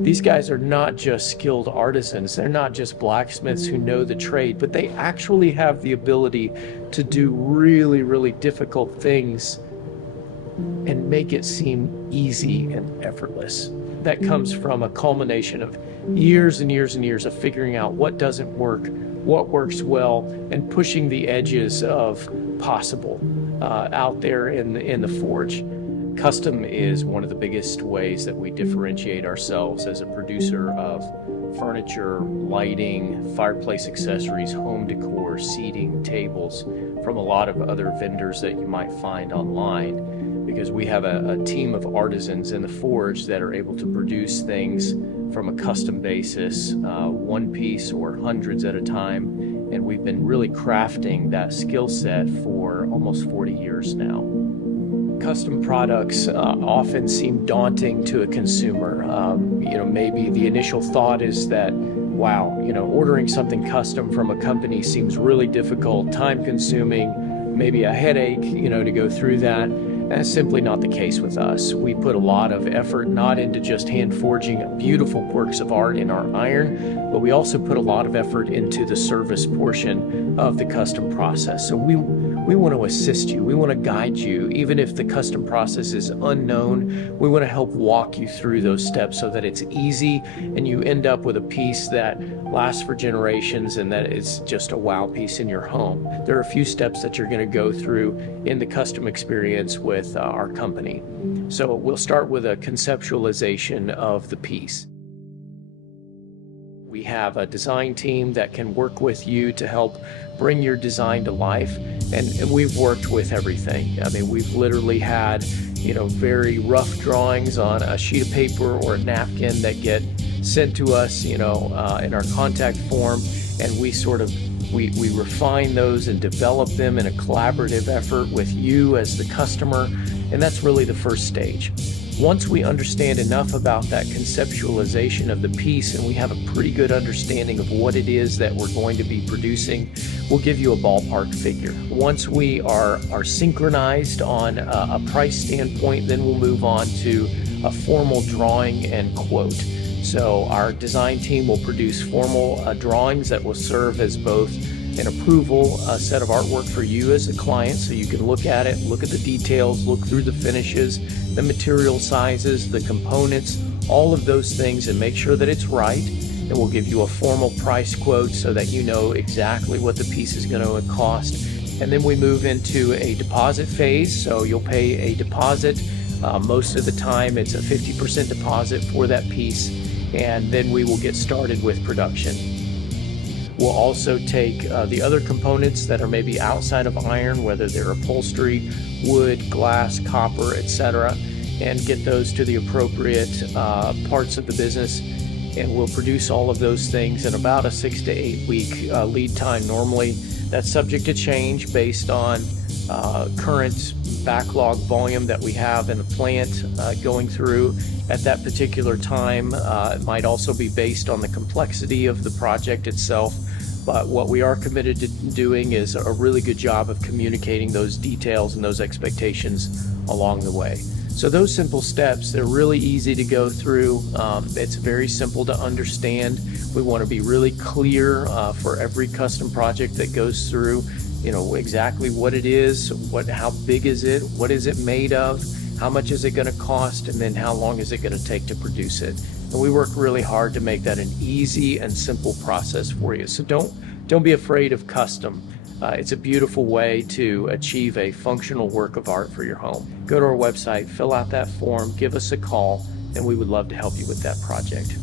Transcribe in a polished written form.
These guys are not just skilled artisans. They're not just blacksmiths who know the trade, but they actually have the ability to do really, really difficult things and make it seem easy and effortless. That comes from a culmination of years and years and years of figuring out what doesn't work, what works well, and pushing the edges of possible out there in the forge. Custom is one of the biggest ways that we differentiate ourselves as a producer of furniture, lighting, fireplace accessories, home decor, seating, tables, from a lot of other vendors that you might find online, because we have a team of artisans in the forge that are able to produce things from a custom basis, one piece or hundreds at a time, and we've been really crafting that skill set for almost 40 years now. Custom products often seem daunting to a consumer. Maybe the initial thought is that, wow, ordering something custom from a company seems really difficult, time consuming, maybe a headache, to go through that. That's simply not the case with us. We put a lot of effort not into just hand forging beautiful works of art in our iron, but we also put a lot of effort into the service portion of the custom process. So we want to assist you. We want to guide you. Even if the custom process is unknown, we want to help walk you through those steps so that it's easy and you end up with a piece that lasts for generations and that is just a wow piece in your home. There are a few steps that you're going to go through in the custom experience with our company. So we'll start with a conceptualization of the piece. We have a design team that can work with you to help bring your design to life. And we've worked with everything. I mean, we've literally had, very rough drawings on a sheet of paper or a napkin that get sent to us, in our contact form. And we refine those and develop them in a collaborative effort with you as the customer. And that's really the first stage. Once we understand enough about that conceptualization of the piece and we have a pretty good understanding of what it is that we're going to be producing, we'll give you a ballpark figure. Once we are synchronized on a price standpoint, then we'll move on to a formal drawing and quote. So our design team will produce formal drawings that will serve as both an approval set of artwork for you as a client, so you can look at it, look at the details, look through the finishes, the material sizes, the components, all of those things, and make sure that it's right. And we'll give you a formal price quote so that you know exactly what the piece is going to cost. And then we move into a deposit phase. So you'll pay a deposit. Most of the time it's a 50% deposit for that piece. And then we will get started with production. We'll also take the other components that are maybe outside of iron, whether they're upholstery, wood, glass, copper, etc., and get those to the appropriate parts of the business. And we'll produce all of those things in about a 6 to 8 week lead time normally. That's subject to change based on current backlog volume that we have in the plant going through at that particular time. It might also be based on the complexity of the project itself. But what we are committed to doing is a really good job of communicating those details and those expectations along the way. So those simple steps, they're really easy to go through. It's very simple to understand. We want to be really clear for every custom project that goes through, exactly what it is, how big is it, what is it made of, how much is it going to cost, and then how long is it going to take to produce it. And we work really hard to make that an easy and simple process for you. So don't be afraid of custom. It's a beautiful way to achieve a functional work of art for your home. Go to our website, fill out that form, give us a call, and we would love to help you with that project.